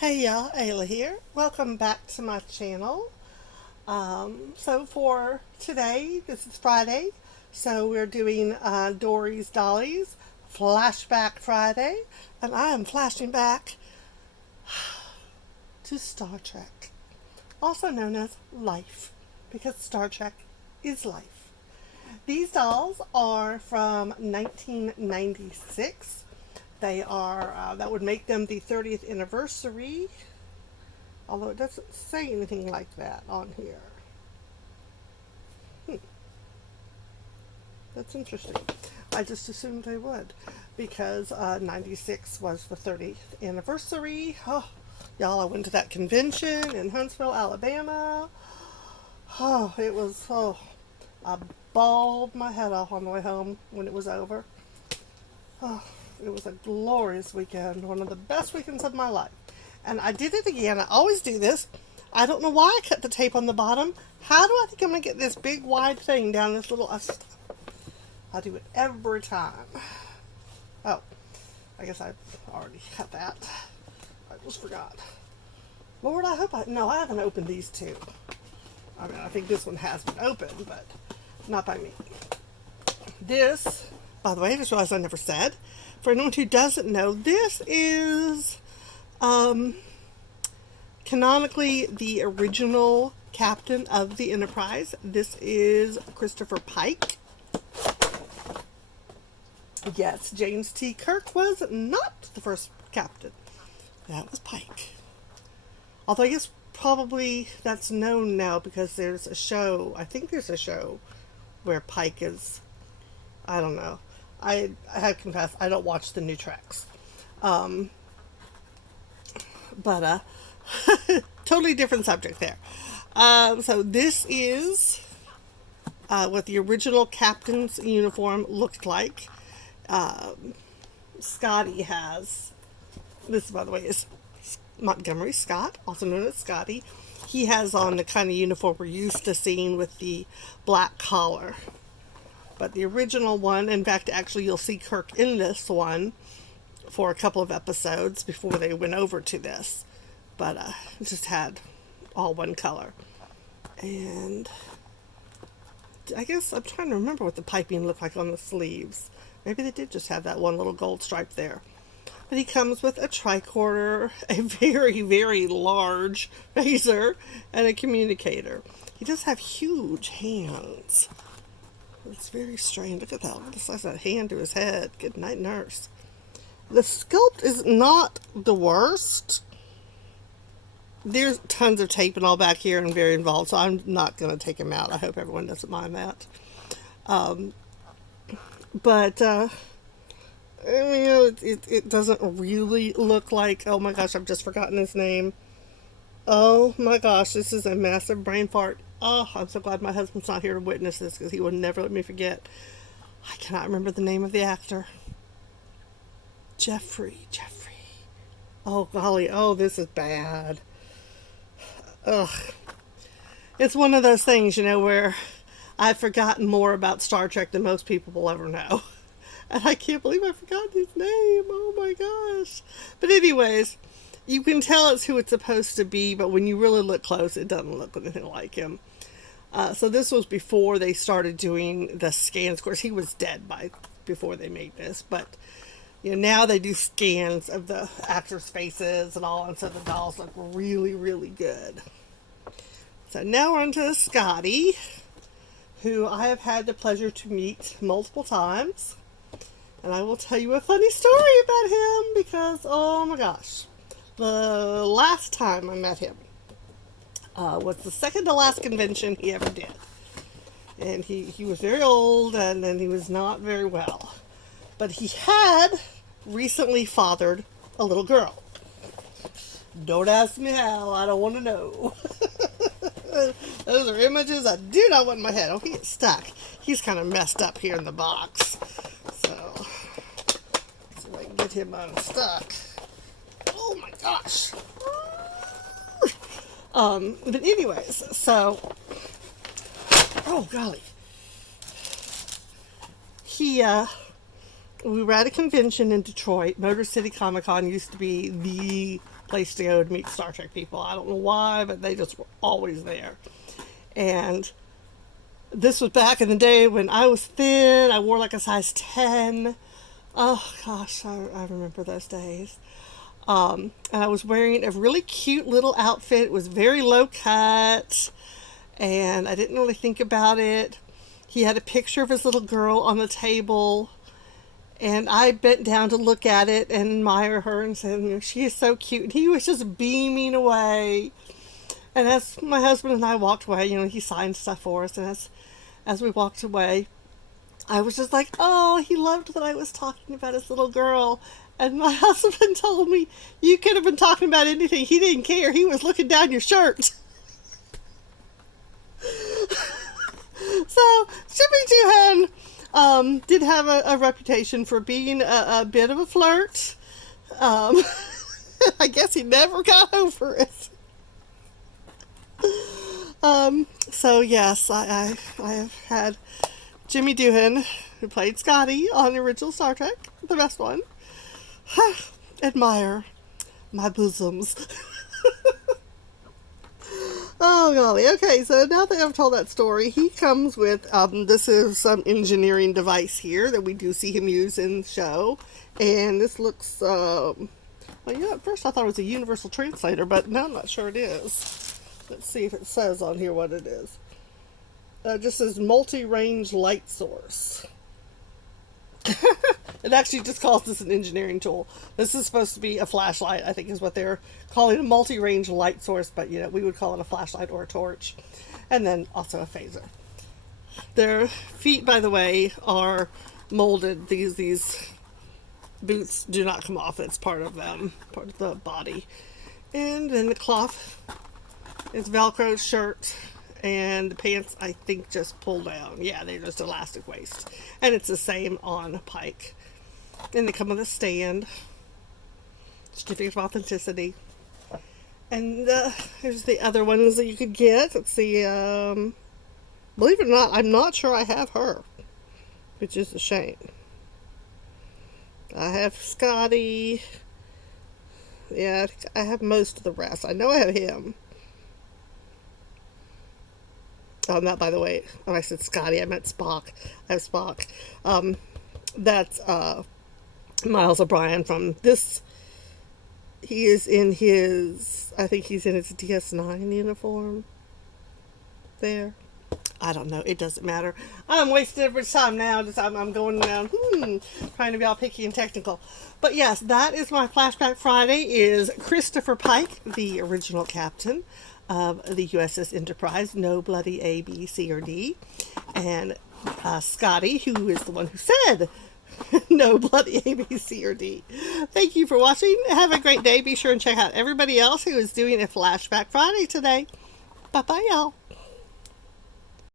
Hey y'all, Ayla here. Welcome back to my channel. So for today, this is Friday, so we're doing Dory's Dollies Flashback Friday, and I am flashing back to Star Trek, also known as life, because Star Trek is life. These dolls are from 1996. They are, that would make them the 30th anniversary, although it doesn't say anything like that on here. Hmm, that's interesting. I just assumed they would, because 96 was the 30th anniversary. Oh, y'all, I went to that convention in Huntsville, Alabama. Oh, it was, I bawled my head off on the way home when it was over. Oh, it was a glorious weekend, one of the best weekends of my life. And I did it again. I always do this. I don't know why I cut the tape on the bottom. How do I think I'm going to get this big wide thing down this little... I do it every time. Oh, I guess I already cut that. I just forgot. Lord, I hope I... No, I haven't opened these two. I mean, I think this one has been opened, but not by me. This, by the way, I just realized I never said. For anyone who doesn't know, this is canonically the original captain of the Enterprise. This is Christopher Pike. Yes, James T. Kirk was not the first captain. That was Pike. Although I guess probably that's known now because there's a show. I think there's a show where Pike is... I don't know. I have to confess, I don't watch the new tracks. But totally different subject there. So this is what the original captain's uniform looked like. Scotty has, this by the way is Montgomery Scott, also known as Scotty. He has on the kind of uniform we're used to seeing with the black collar. But the original one, in fact, actually you'll see Kirk in this one for a couple of episodes before they went over to this. But it just had all one color. And I guess I'm trying to remember what the piping looked like on the sleeves. Maybe they did just have that one little gold stripe there. But he comes with a tricorder, a very, very large phaser, and a communicator. He does have huge hands. It's very strange. Look at that. Look at the size of that hand to his head. Good night, nurse. The sculpt is not the worst. There's tons of tape and all back here and very involved, so I'm not going to take him out. I hope everyone doesn't mind that. But I mean, it doesn't really look like... Oh my gosh, I've just forgotten his name. Oh my gosh, this is a massive brain fart. Oh, I'm so glad my husband's not here to witness this because he would never let me forget. I cannot remember the name of the actor. Jeffrey. Oh, golly. Oh, this is bad. Ugh. It's one of those things, where I've forgotten more about Star Trek than most people will ever know. And I can't believe I forgot his name. Oh my gosh. But anyways, you can tell it's who it's supposed to be, but when you really look close, it doesn't look anything like him. So this was before they started doing the scans. Of course, he was dead before they made this, but now they do scans of the actors' faces and all, and so the dolls look really, really good. So now we're on to Scotty, who I have had the pleasure to meet multiple times. And I will tell you a funny story about him because, oh my gosh, the last time I met him was the second to last convention he ever did. And he was very old and he was not very well. But he had recently fathered a little girl. Don't ask me how, I don't want to know. Those are images I do not want in my head. Oh, he is stuck. He's kind of messed up here in the box. So if I can get him unstuck. Oh my gosh. But anyways, so, oh golly. We were at a convention in Detroit. Motor City Comic Con used to be the place to go to meet Star Trek people. I don't know why, but they just were always there. And this was back in the day when I was thin. I wore like a size 10. Oh gosh, I remember those days. And I was wearing a really cute little outfit. It was very low cut, and I didn't really think about it. He had a picture of his little girl on the table, and I bent down to look at it and admire her and said, you know, she is so cute. And he was just beaming away. And as my husband and I walked away, you know, he signed stuff for us, and as we walked away, I was just like, oh, he loved that I was talking about his little girl. And my husband told me, you could have been talking about anything. He didn't care. He was looking down your shirt. So, Jimmy Doohan did have a reputation for being a bit of a flirt. I guess he never got over it. So, yes, I have had Jimmy Doohan, who played Scotty on the original Star Trek, the best one. Admire my bosoms. Oh golly. Okay, so now that I've told that story, he comes with this is some engineering device here that we do see him use in the show, and this looks well, yeah, at first I thought it was a universal translator, but now I'm not sure it is. Let's see if it says on here what it is. It just says multi-range light source. It actually just calls this an engineering tool. This is supposed to be a flashlight, I think is what they're calling a multi-range light source, but you know, we would call it a flashlight or a torch. And then also a phaser. Their feet, by the way, are molded. These boots do not come off. It's part of them, part of the body. And then the cloth is Velcro shirt. And the pants, I think, just pull down. Yeah, they're just elastic waist. And it's the same on Pike. And they come with a stand. Certificate of authenticity. And here's the other ones that you could get. Let's see. Believe it or not, I'm not sure I have her. Which is a shame. I have Scotty. Yeah, I have most of the rest. I know I have him. Oh, not by the way. Oh, I said Scotty. I meant Spock. I have Spock. That's Miles O'Brien from this. He is in his, I think he's in his DS9 uniform. There. I don't know. It doesn't matter. I'm wasting everybody's time now. I'm going around, trying to be all picky and technical. But yes, that is my Flashback Friday, is Christopher Pike, the original captain of the USS Enterprise, no bloody A, B, C, or D. And Scotty, who is the one who said no bloody A, B, C, or D. Thank you for watching. Have a great day. Be sure and check out everybody else who is doing a Flashback Friday today. Bye-bye, y'all.